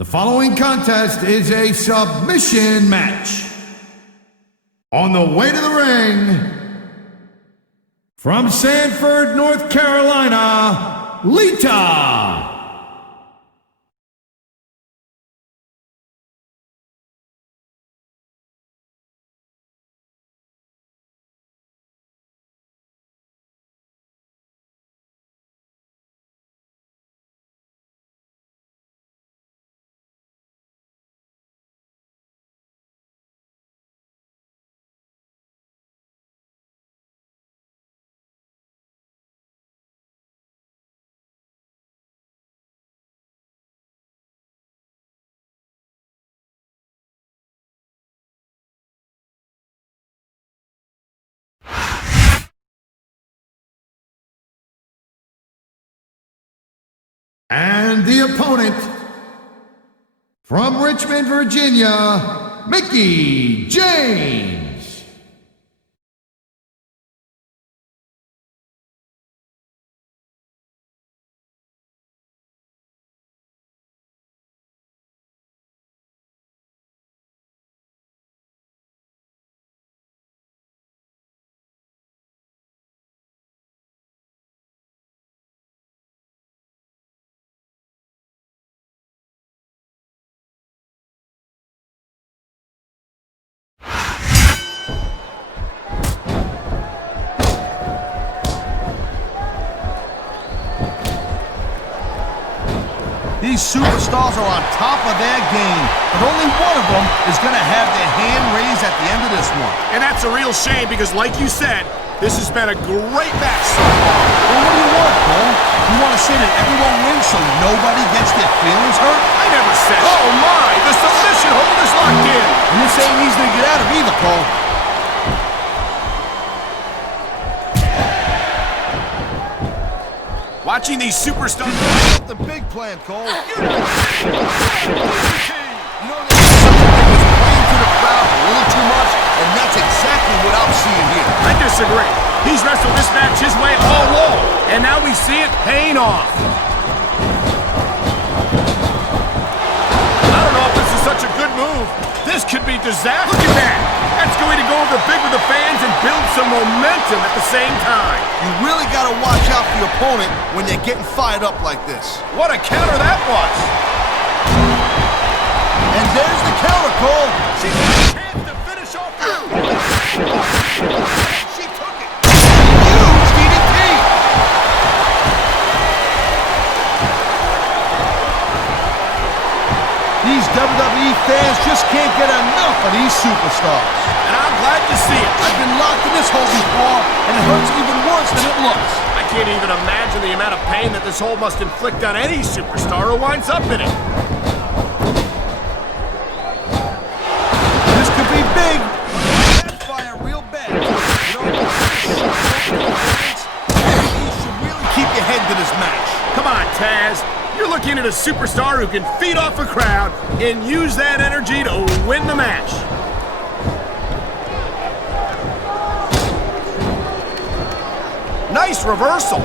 The following contest is a submission match. On the way to the ring, from Sanford, North Carolina, Lita. And the opponent, from Richmond, Virginia, Mickie James. These superstars are on top of their game, but only one of them is going to have their hand raised at the end of this one. And that's a real shame because, like you said, this has been a great match so far. Well, what do you want, Cole? You want to say that everyone wins so nobody gets their feelings hurt? I never said. Oh my! The submission hold is locked in. And this ain't easy to get out of either, Cole. Watching these superstars. The big plan, Cole. You know, You know, there's something that was playing to the crowd a little too much, and that's exactly what I'm seeing here. I disagree. He's wrestled this match his way all along, and now we see it paying off. I don't know if this is such a good move. This could be disaster. Look at that. That's going to go over big with the fans and build some momentum at the same time. You really got to watch out for your opponent when they're getting fired up like this. What a counter that was. And there's the counter, Cole. She's got a chance to finish off her opponent. She took it. Huge DDT. These WWE fans just can't get enough of these superstars. And I'm glad to see it. I've been locked in this hole before, and it hurts even worse than it looks. I can't even imagine the amount of pain that this hole must inflict on any superstar who winds up in it. This could be big. Fire real bad. You should really keep your head to this match. Come on, Taz. You're looking at a superstar who can feed off a crowd and use that energy to win the match. Nice reversal. You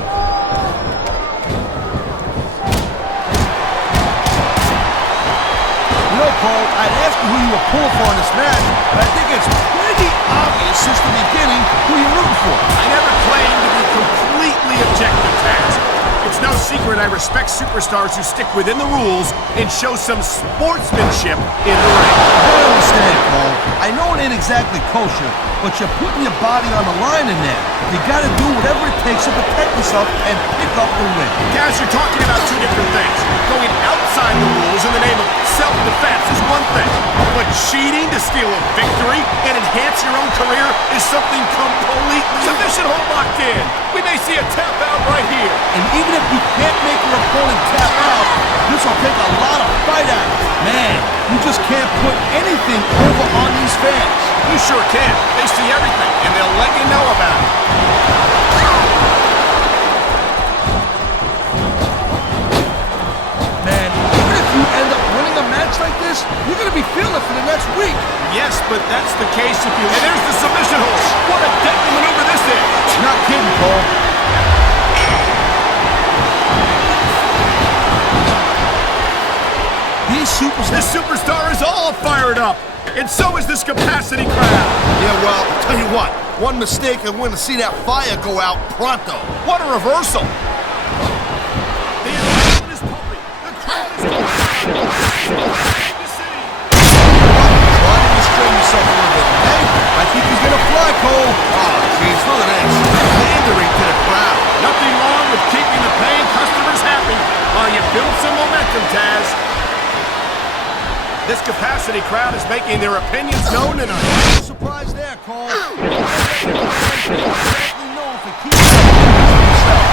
know, Cole, I'd ask you who you were pulling for in this match, but I think it's pretty obvious since the beginning who you're rooting for. I never claimed to be completely objective, Taz. It's no secret I respect superstars who stick within the rules and show some sportsmanship in the ring. I understand, Cole. I know it ain't exactly kosher, but you're putting your body on the line in there. You gotta do whatever it takes to protect yourself and pick up the win. Guys, you're talking about two different things. Going outside the rules in the name of self-defense is one thing, but cheating to steal a victory and enhance your own career is something completely... Submission hold locked in. We may see a tap out right here. And even if you can't make your opponent tap out, this will take a lot of fight out. Man, you just can't put anything over on these fans. You sure can. They see everything, and they'll let you know about it. Man, even if you end up winning a match like this, you're going to be feeling it for the next week. Yes, but that's the case if you... And there's the submission hold. What a deadly maneuver this is. Not kidding, Cole. These superstar. This superstar is all fired up, and so is this capacity crowd. Yeah, well, tell you what, one mistake and we're going to see that fire go out pronto. What a reversal. The crowd is pumping. The crowd is pumping. The city. Try to restrain yourself a little bit, okay? I think he's going to fly, Cole. Oh, jeez, look at this. Pandering to the crowd. Nothing wrong with keeping the paying customers happy while you build some momentum, Taz. This capacity crowd is making their opinions known tonight. No surprise there, Cole. Exactly know if it keeps himself.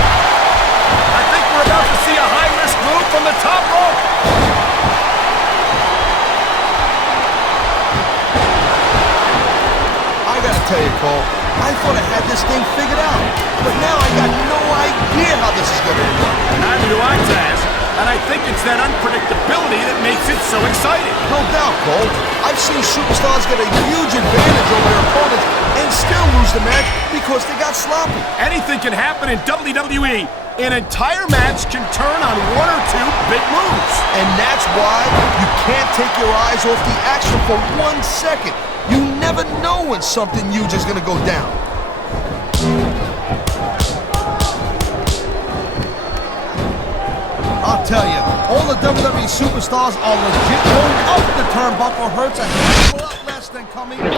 I think we're about to see a high-risk move from the top rope. I gotta tell you, Cole, I thought I had this thing figured out, but now I got no idea how this is gonna work. Neither do I, Taz. And I think it's that unpredictability that makes it so exciting. No doubt, Cole. I've seen superstars get a huge advantage over their opponents and still lose the match because they got sloppy. Anything can happen in WWE. An entire match can turn on one or two big moves. And that's why you can't take your eyes off the action for 1 second. You never know when something huge is gonna go down. I'll tell you, all the WWE superstars are legit going up the turnbuckle. Hurts a hell of a lot less than coming. Can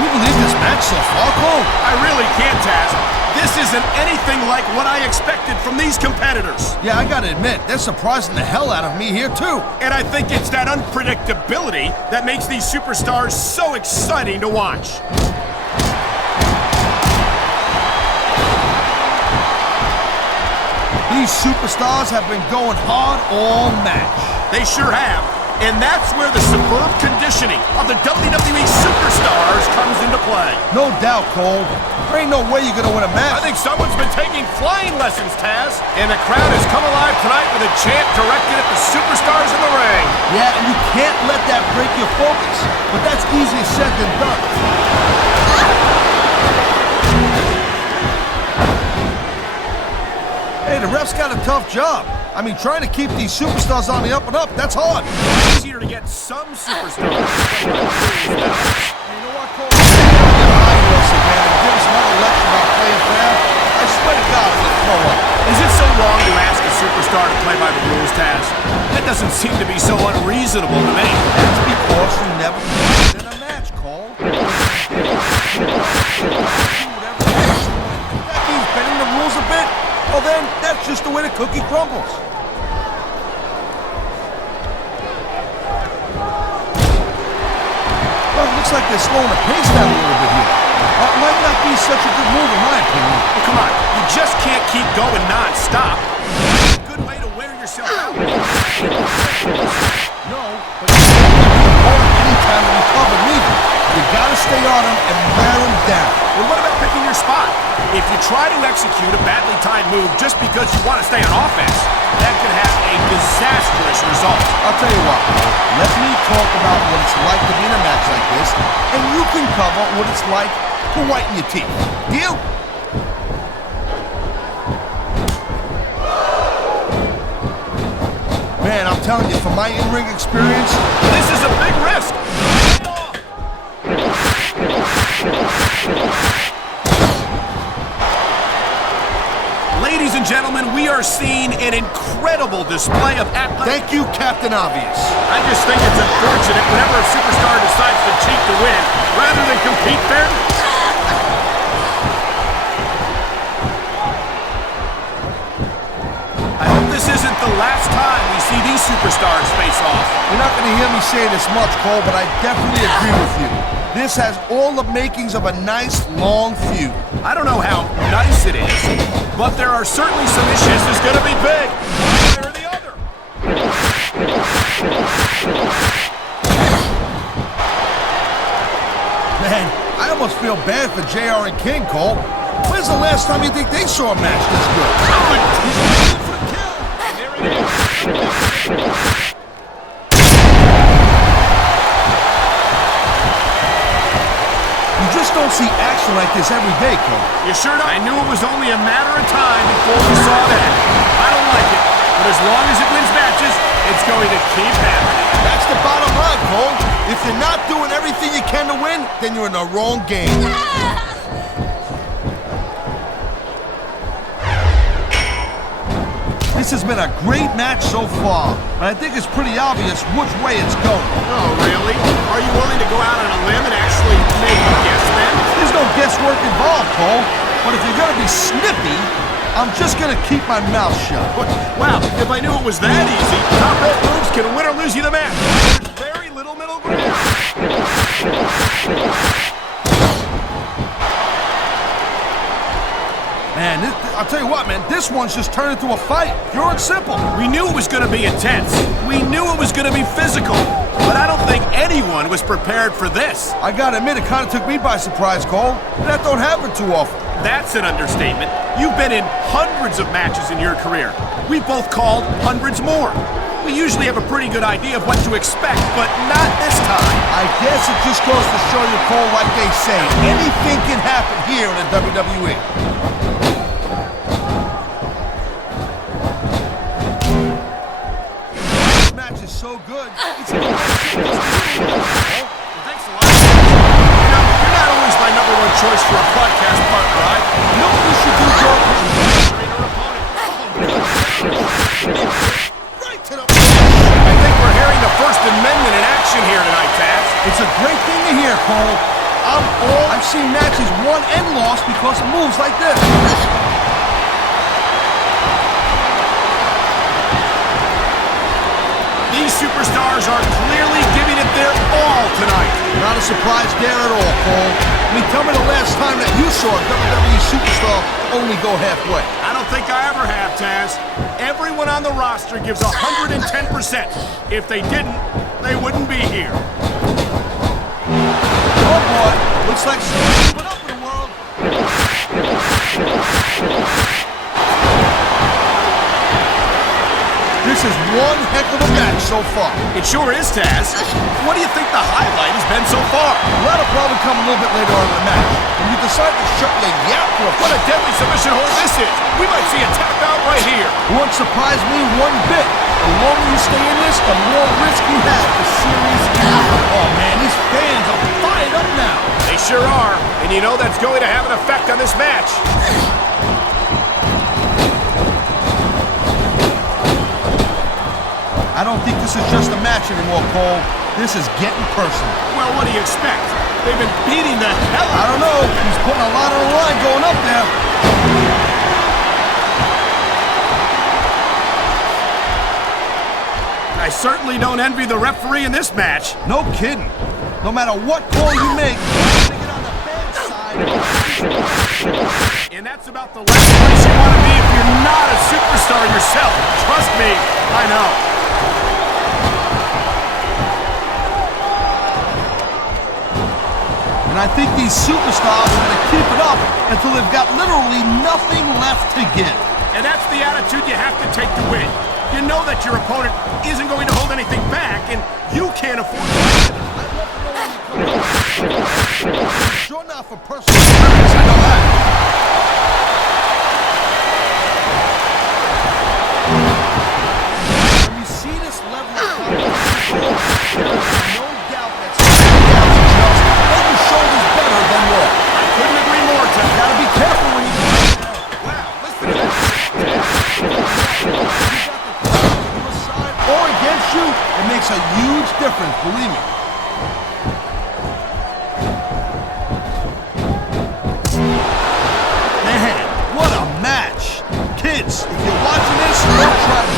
you believe this match so far, Cole? I really can't, Taz. This isn't anything like what I expected from these competitors. Yeah, I gotta admit, they're surprising the hell out of me here, too. And I think it's that unpredictability that makes these superstars so exciting to watch. These superstars have been going hard all match. They sure have. And that's where the superb conditioning of the WWE superstars comes into play. No doubt, Cole. There ain't no way you're gonna win a match. I think someone's been taking flying lessons, Taz. And the crowd has come alive tonight with a chant directed at the superstars in the ring. Yeah, and you can't let that break your focus. But that's easier said than done. Hey, the ref's got a tough job. I mean, trying to keep these superstars on the up and up, that's hard. It's easier to get some superstars. You know what, Cole? Lie us again and give us another lecture about playing fair. I swear to God, I'm gonna throw up. Is it so wrong to ask a superstar to play by the rules, Taz? That doesn't seem to be so unreasonable to me. That's because you never competed in a match, Cole. If that means bending the rules a bit, well then, that's just the way the cookie crumbles. Well, it looks like they're slowing the pace down a little bit here. That might not be such a good move in my opinion. Well, come on, you just can't keep going non-stop. It's a good way to wear yourself out. No, but you can't be hard anytime to recover neither. You gotta stay on them and wear them down. Well, what about picking your spot? If you try to execute a badly timed move just because you want to stay on offense, that could have a disastrous result. I'll tell you what, let me talk about what it's like to be in a match like this, and you can cover what it's like to whiten your teeth. Deal? Man, I'm telling you, from my in-ring experience, This is a big risk. Ladies and gentlemen, we are seeing an incredible display of athletic. thank you, Captain Obvious. I just think it's unfortunate whenever a superstar decides to cheat to win rather than compete fairly. I hope this isn't the last time we see these superstars face off. You're not going to hear me say this much, Cole, but I definitely agree with you. This has all the makings of a nice, long feud. I don't know how nice it is, but there are certainly some issues. This is going to be big, one way or the other. Man, I almost feel bad for JR and King, Cole. When's the last time you think they saw a match this good? He's going for the kill. And there it is. You just don't see action action like this every day, Cole. You sure don't? I knew it was only a matter of time before we saw that. I don't like it, but as long as it wins matches, it's going to keep happening. That's the bottom line, Cole. If you're not doing everything you can to win, then you're in the wrong game. This has been a great match so far, but I think it's pretty obvious which way it's going. Oh, really? Are you willing to go out on a limb and actually make a guess then? There's no guesswork involved, Cole. But if you're going to be snippy, I'm just going to keep my mouth shut. Wow, if I knew it was that easy, top rope moves can win or lose you the match. There's very little middle ground. Man, I'll tell you what, man, this one's just turned into a fight. Pure and simple. We knew it was going to be intense. We knew it was going to be physical. But I don't think anyone was prepared for this. I gotta admit, it kind of took me by surprise, Cole. That don't happen too often. That's an understatement. You've been in hundreds of matches in your career. We've both called hundreds more. We usually have a pretty good idea of what to expect, but not this time. I guess it just goes to show you, Cole, like they say, anything can happen here in the WWE. This match is so good. It's Thanks a lot. You're not always my number one choice for a podcast partner, right? You know what we should do, Joe? Right to the... I think we're hearing the First Amendment in action here tonight, Taz. It's a great thing to hear, Cole. I've seen matches won and lost because of moves like this. These superstars are clearly giving it their all tonight. Not a surprise there at all, Cole. I mean, tell me the last time that you saw a WWE superstar only go halfway. I don't think I ever have, Taz. Everyone on the roster gives 110%. If they didn't, they wouldn't be here. Oh boy, looks like something's moving up in the world. This is one heck of a match so far. It sure is, Taz. What do you think the highlight has been so far? Well, that'll probably come a little bit later on in the match. When you decide to shut your yap for a What a deadly submission hold this is. We might see a tap out right here. Won't surprise me one bit. The longer you stay in this, the more risk you have for serious injury. Oh man, these fans are fired up now. They sure are. And you know that's going to have an effect on this match. I don't think this is just a match anymore, Cole. This is getting personal. Well, what do you expect? They've been beating the hell I out of don't know. He's putting a lot on the line going up there. I certainly don't envy the referee in this match. No kidding. No matter what call you make, you're gonna get on the bad side. And that's about the last place you want to be if you're not a superstar yourself. Trust me, I know. And I think these superstars are going to keep it up until they've got literally nothing left to give. And that's the attitude you have to take to win. You know that your opponent isn't going to hold anything back, and you can't afford to. Sure not for personal experience, I know that. When you see this level of competition, there's no doubt that somebody else just make your shoulders better than what. I couldn't agree more, Tim. You gotta be careful when you do that. Wow, listen to that. Or against you, it makes a huge difference, believe me. Man, what a match. Kids, if you're watching this, don't try to...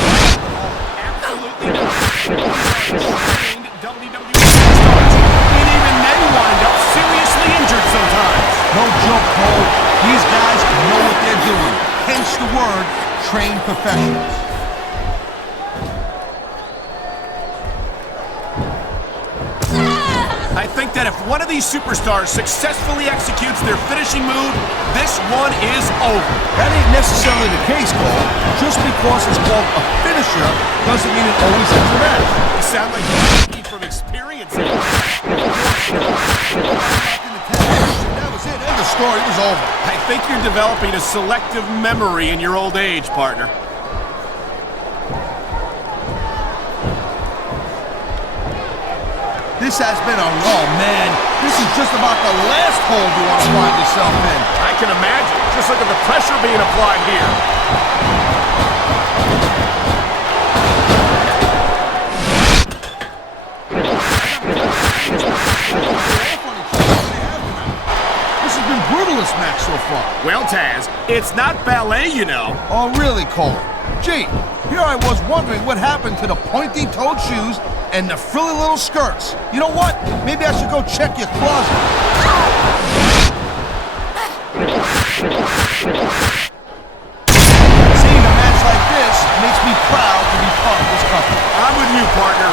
Absolutely not. Trained WWE stars, and even they wind up seriously injured sometimes. No joke, Cole. These guys know what they're doing. Hence the word, trained professionals. I think that if one of these superstars successfully executes their finishing move, this one is over. That ain't necessarily the case, Cole. Just because it's called a finisher doesn't mean it always ends the match. You sound like you're speaking from experience. That was it. End of story was over. I think you're developing a selective memory in your old age, partner. This has been a, oh man, this is just about the last hole you want to find yourself in. I can imagine. Just look at the pressure being applied here. This has been brutal, this match so far. Well, Taz, it's not ballet, you know. Oh, really, Cole? Gee, here I was wondering what happened to the pointy-toed shoes and the frilly little skirts. You know what? Maybe I should go check your closet. Seeing a match like this makes me proud to be part of this company. I'm with you, partner.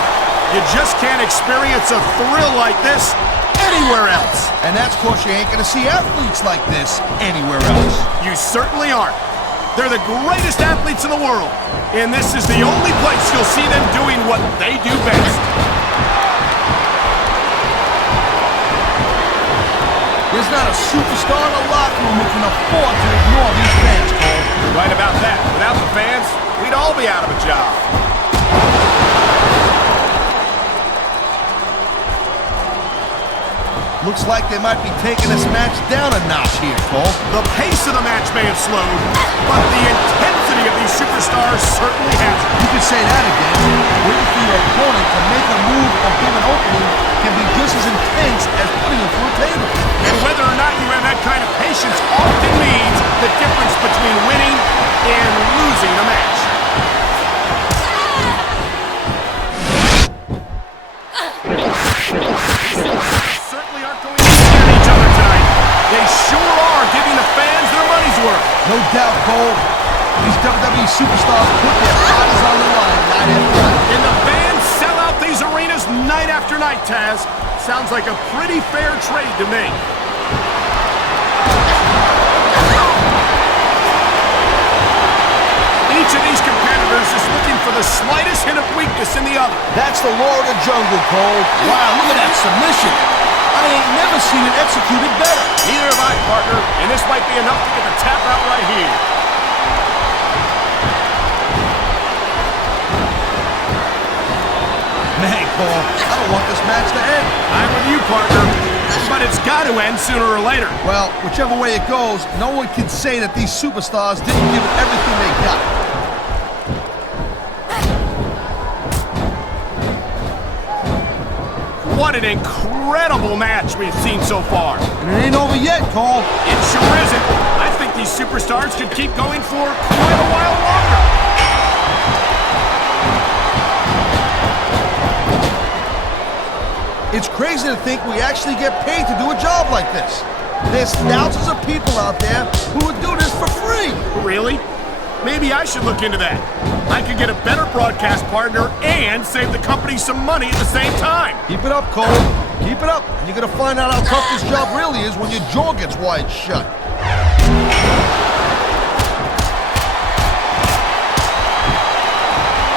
You just can't experience a thrill like this anywhere else. And that's 'cause you ain't gonna see athletes like this anywhere else. You certainly aren't. They're the greatest athletes in the world, and this is the only place you'll see them doing what they do best. There's not a superstar in the locker room who can afford to ignore these fans, Cole. You're right about that. Without the fans, we'd all be out of a job. Looks like they might be taking this match down a notch here, Cole. The pace of the match may have slowed, but the intensity of these superstars certainly hasn't. You could say that again. Waiting for your opponent to make a move or give an opening can be just as intense as putting him through a table. And whether or not you have that kind of patience often means the difference between winning and losing a match. Certainly aren't going to stand each other tonight. They sure are giving the fans their money's worth. No doubt, Cole. These WWE superstars put their bodies on the line night after night. And the fans sell out these arenas night after night, Taz. Sounds like a pretty fair trade to me. Each of these competitors is looking for the slightest hint of weakness in the other. That's the law of the jungle, Cole. Wow, look at that submission. I ain't never seen it executed better. Neither have I, partner, and this might be enough to get the tap out right here. Man, Cole, I don't want this match to end. I'm with you, partner, but it's got to end sooner or later. Well, whichever way it goes, no one can say that these superstars didn't give it everything they got. What an incredible match we've seen so far. And it ain't over yet, Cole. It sure isn't. I think these superstars could keep going for quite a while longer. It's crazy to think we actually get paid to do a job like this. There's thousands of people out there who would do this for free. Really? Maybe I should look into that. I could get a better broadcast partner and save the company some money at the same time. Keep it up, Cole. Keep it up. And you're going to find out how tough this job really is when your jaw gets wide shut.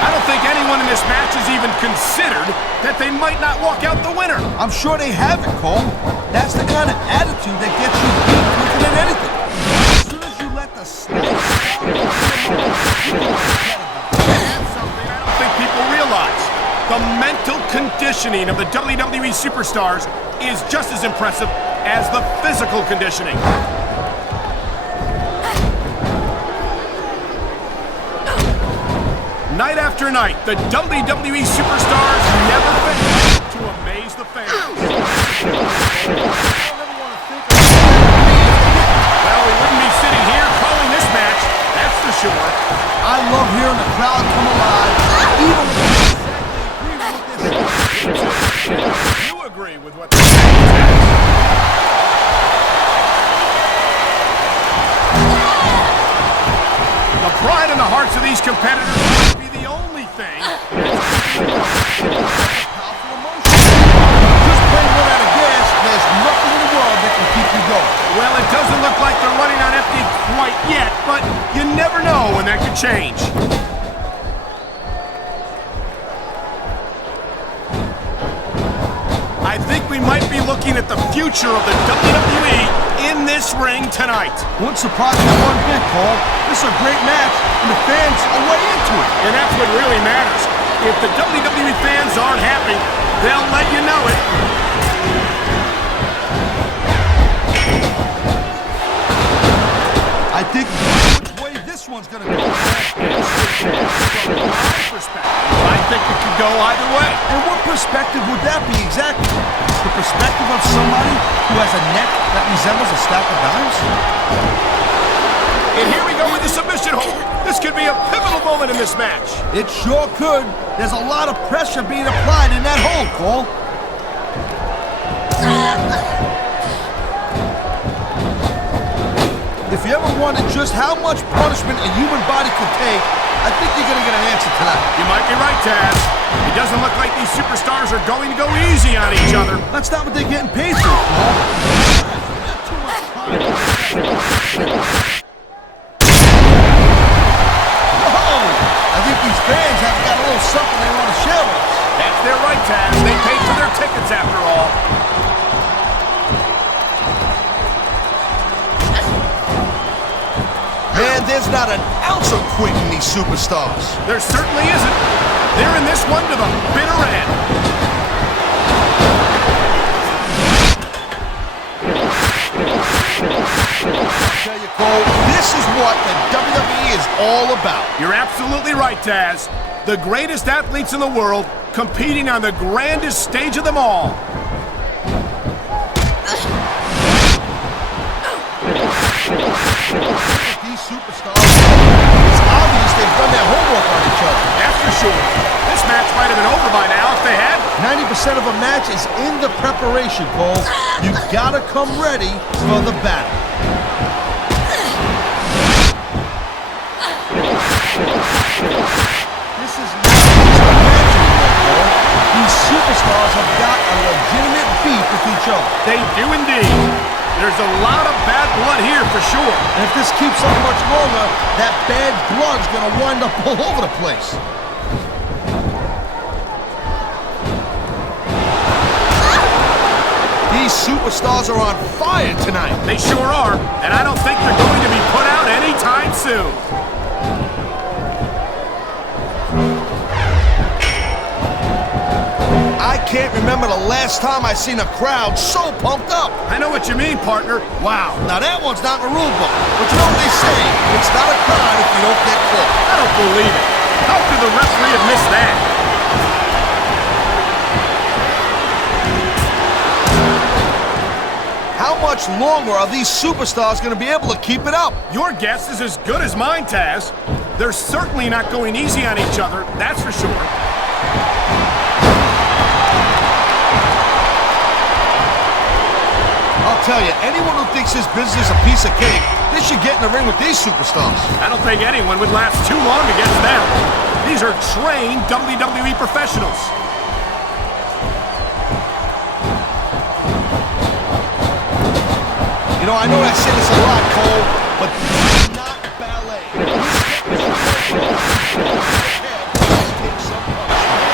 I don't think anyone in this match has even considered that they might not walk out the winner. I'm sure they haven't, Cole. That's the kind of attitude that gets you beat quicker than anything. As soon as you let the snake That's something I don't think people realize. The mental conditioning of the WWE superstars is just as impressive as the physical conditioning. Night after night, the WWE superstars never fail to amaze the fans. Well, we wouldn't be sitting here calling this match, that's for sure. I love hearing the crowd come alive, even when they exactly agree with this. You agree with what they're saying. The pride in the hearts of these competitors might be the only thing. Powerful emotion. Just play one out of gas, there's nothing in the world that can keep you going. Well, it doesn't look like they're running on empty quite yet, but you never know when that could change. I think we might be looking at the future of the WWE in in this ring tonight. Wouldn't surprise me one bit, Cole. This is a great match, and the fans are way into it. And that's what really matters. If the WWE fans aren't happy, they'll let you know it. I think which way this one's gonna go. I think it could go either way. And what perspective would that be exactly? The perspective of somebody who has a neck that resembles a stack of dimes? And here we go with the submission hold. This could be a pivotal moment in this match. It sure could. There's a lot of pressure being applied in that hold, Cole. If you ever wondered just how much punishment a human body could take, I think you're going to get an answer tonight. You might be right, Taz. It doesn't look like these superstars are going to go easy on each other. That's not what they're getting paid for, Cole. Whoa! I think these fans have got a little something they want to share with us. That's their right, Taz. They paid for their tickets after all. Man, there's not an ounce of quit in these superstars. There certainly isn't. They're in this one to the bitter end. I tell you, Cole, this is what the WWE is all about. You're absolutely right, Taz. The greatest athletes in the world competing on the grandest stage of them all. These superstars, it's obvious they've done their homework on each other. That's for sure. This match might have been over by now if they had. 90% of a match is in the preparation, Cole. You gotta come ready for the battle. This is not just a match anymore, Cole. These superstars have got a legitimate beef with each other. They do indeed. There's a lot of bad blood here for sure. And if this keeps up much longer, that bad blood's gonna wind up all over the place. These superstars are on fire tonight. They sure are, and I don't think they're going to be put out anytime soon. I can't remember the last time I seen a crowd so pumped up. I know what you mean, partner. Wow. Now that one's not in the rule book, but you know what they say, it's not a crowd if you don't get caught. I don't believe it. How could the referee have missed that? How much longer are these superstars going to be able to keep it up? Your guess is as good as mine, Taz. They're certainly not going easy on each other, that's for sure. I'll tell you, anyone who thinks this business is a piece of cake, they should get in the ring with these superstars. I don't think anyone would last too long against them. These are trained WWE professionals. You know, I know I say this a lot, Cole, but this is not ballet.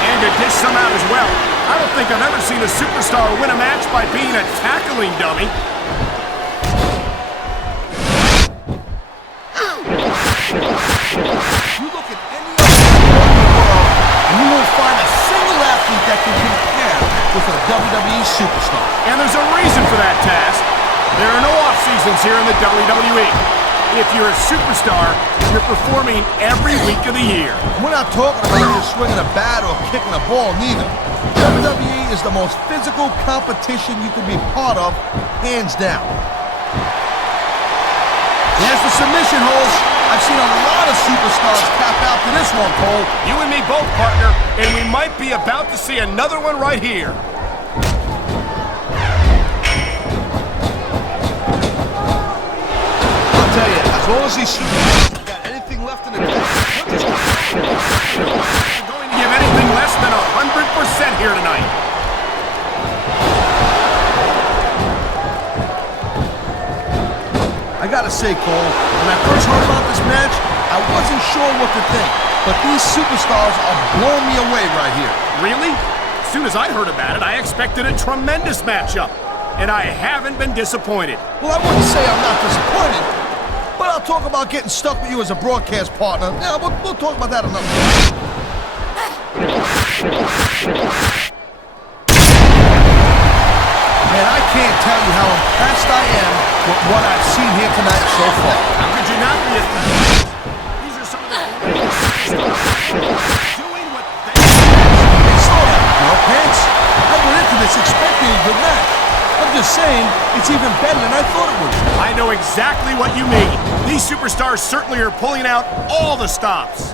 And to dish some out as well. I don't think I've ever seen a superstar win a match by being a tackling dummy. You look at any other sport in the world, and you won't find a single athlete that can compare with a WWE superstar. And there's a reason for that, Taz. There are no off-seasons here in the WWE. If you're a superstar, you're performing every week of the year. We're not talking about just swinging a bat or kicking a ball, neither. WWE is the most physical competition you can be part of, hands down. There's the submission holds. I've seen a lot of superstars tap out to this one, Cole. You and me both, partner, and we might be about to see another one right here. I'll tell you, as long as these superstars have got anything left in the tank, We're going to give anything less than 100% here tonight. I gotta say, Cole, when I first heard about this match, I wasn't sure what to think. But these superstars are blowing me away right here. Really? As soon as I heard about it, I expected a tremendous matchup. and I haven't been disappointed. Well, I wouldn't say I'm not disappointed, but I'll talk about getting stuck with you as a broadcast partner. Yeah, we'll talk about that another time. Man, I can't tell you how impressed I am with what I've seen here tonight so far. How could you not be impressed? These are some of the greatest superstars doing what they... Hey, slow down, girl pants. I went into this expecting a good match. I'm just saying, it's even better than I thought it would be. I know exactly what you mean. These superstars certainly are pulling out all the stops.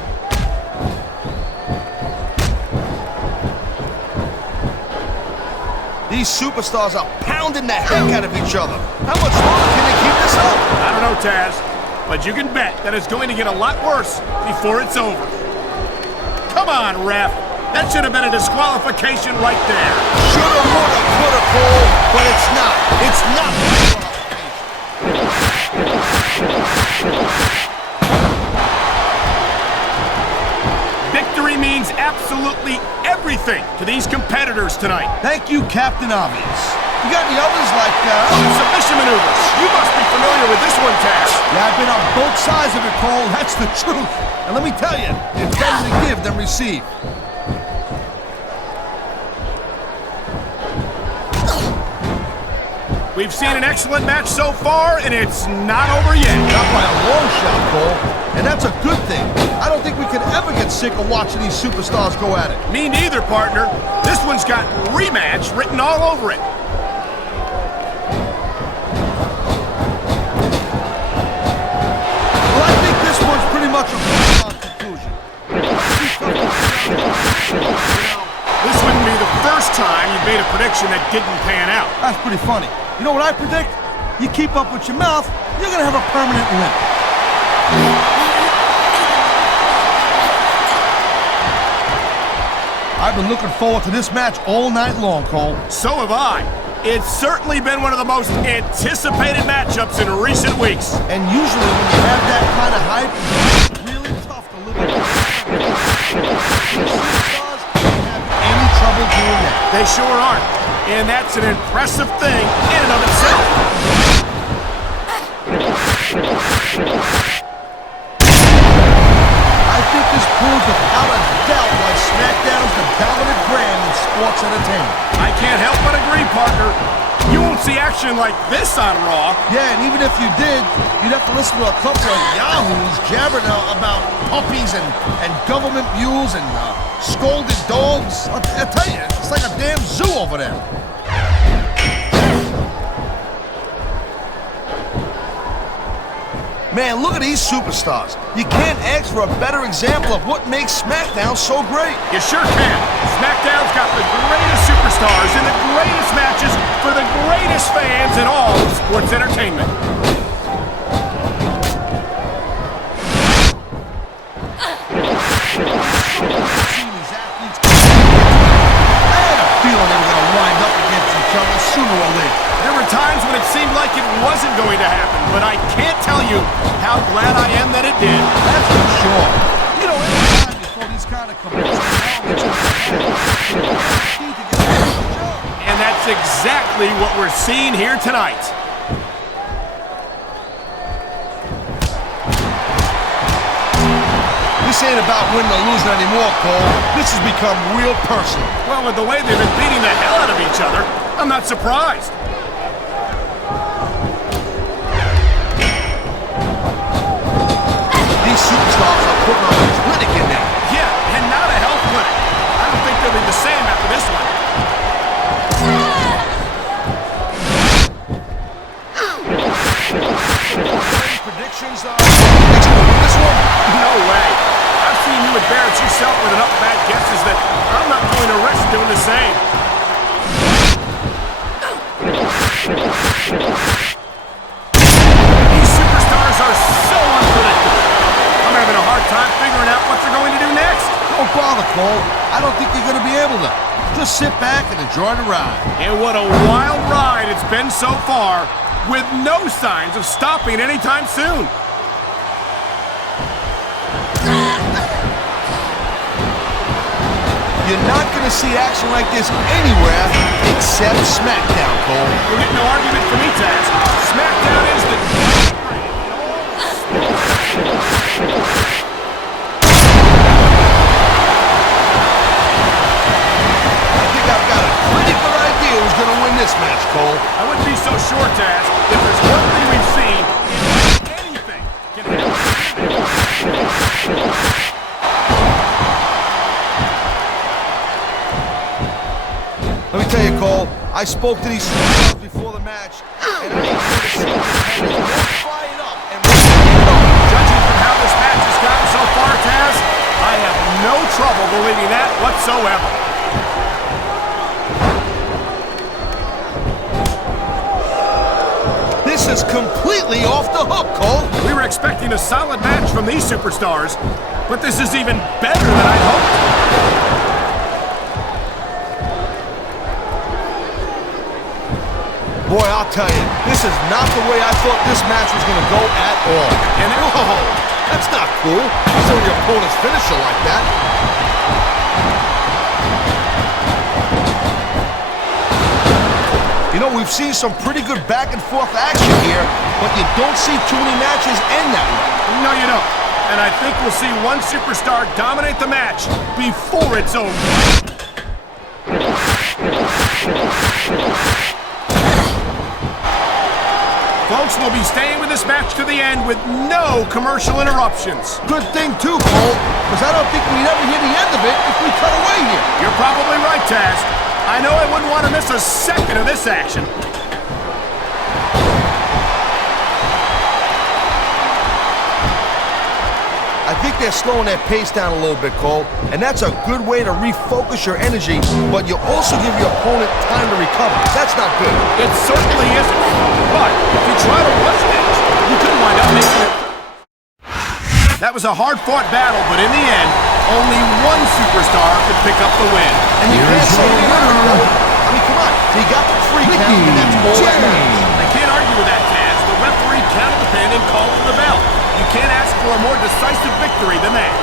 These superstars are pounding the heck out of each other. How much longer can they keep this up? I don't know, Taz, but you can bet that it's going to get a lot worse before it's over. Come on, ref. That should have been a disqualification right there. Shoulda, woulda, coulda, Cole, but it's not. It's not. Victory means absolutely everything to these competitors tonight. Thank you, Captain Obvious. You got any others like, Submission maneuvers. You must be familiar with this one, Taz. Yeah, I've been on both sides of it, Cole. That's the truth. And let me tell you, it's better to give than receive. We've seen an excellent match so far, and it's not over yet. Not by a long shot, Cole. And that's a good thing. I don't think we could ever get sick of watching these superstars go at it. Me neither, partner. This one's got rematch written all over it. Well, I think this one's pretty much a foregone conclusion. This wouldn't be the first time you made a prediction that didn't pan out. That's pretty funny. You know what I predict? You keep up with your mouth, you're gonna have a permanent limp. I've been looking forward to this match all night long, Cole. So have I. It's certainly been one of the most anticipated matchups in recent weeks. And usually when you have that kind of hype, it's really tough to live up to superstars don't have any trouble doing that. They sure aren't. And that's an impressive thing in and of itself. I think this proves without a doubt why Smackdown's the dominant brand in sports entertainment. I can't help but agree, partner. You won't see action like this on Raw. Yeah, and even if you did, you'd have to listen to a couple of yahoos jabbering about puppies and government mules and scolded dogs. I'll tell you, it's like a damn zoo over there. Man, look at these superstars. You can't ask for a better example of what makes SmackDown so great. You sure can. SmackDown's got the greatest superstars and the greatest matches for the greatest fans in all of sports entertainment. I had a feeling they were going to wind up against each other sooner or later. There were times when it seemed like it wasn't going to happen, but I can't tell you how glad I am that it did. That's for sure. You know, every time you throw these kind of commotions elements into the match, And that's exactly what we're seeing here tonight. this ain't about winning or losing anymore, Cole. This has become real personal. Well, with the way they've been beating the hell out of each other, I'm not surprised. These superstars are putting on a clinic in there. Yeah, and not a health clinic. I don't think they'll be the same after this one. Predictions this one? No way. I've seen you embarrass yourself with enough bad guesses that I'm not going to risk doing the same. These superstars are so unpredictable. I'm having a hard time figuring out what they're going to do next. Don't bother, Cole. I don't think you're going to be able to. Just sit back and enjoy the ride. And what a wild ride it's been so far, with no signs of stopping anytime soon. You're not going to see action like this anywhere except SmackDown, Cole. You'll get no argument from me, Taz. Smackdown is the... I've got a pretty good idea who's going to win this match, Cole. I wouldn't be so sure, Taz. If there's one thing we've seen, it's anything can happen. Let me tell you, Cole, I spoke to these superstars before the match, and I ain't going to see them more fired up and Judging from how this match has gotten so far, Taz, I have no trouble believing that whatsoever. This is completely off the hook, Cole. We were expecting a solid match from these superstars, but this is even better than I'd hoped. Boy, I'll tell you, this is not the way I thought this match was going to go at all. And whoa, that's not cool. Show your opponent's finisher like that. You know, we've seen some pretty good back and forth action here, but you don't see too many matches end that way. No, you don't. And I think we'll see one superstar dominate the match before it's over. Folks, we'll be staying with this match to the end with no commercial interruptions. Good thing, too, Cole, because I don't think we'd ever hear the end of it if we cut away here. You're probably right, Taz. I know I wouldn't want to miss a second of this action. I think they're slowing their pace down a little bit, Cole, and that's a good way to refocus your energy, but you also give your opponent time to recover. That's not good. It certainly isn't. But if you try to rush this, you could wind up making it. That was a hard-fought battle, but in the end, only one superstar could pick up the win. And you can't say he earned it, Cole. I mean, come on. He got the 3 count, and that's all that matters. I can't argue with that, Taz. The referee counted the pin and called for the bell. You can't ask for a more decisive victory than that.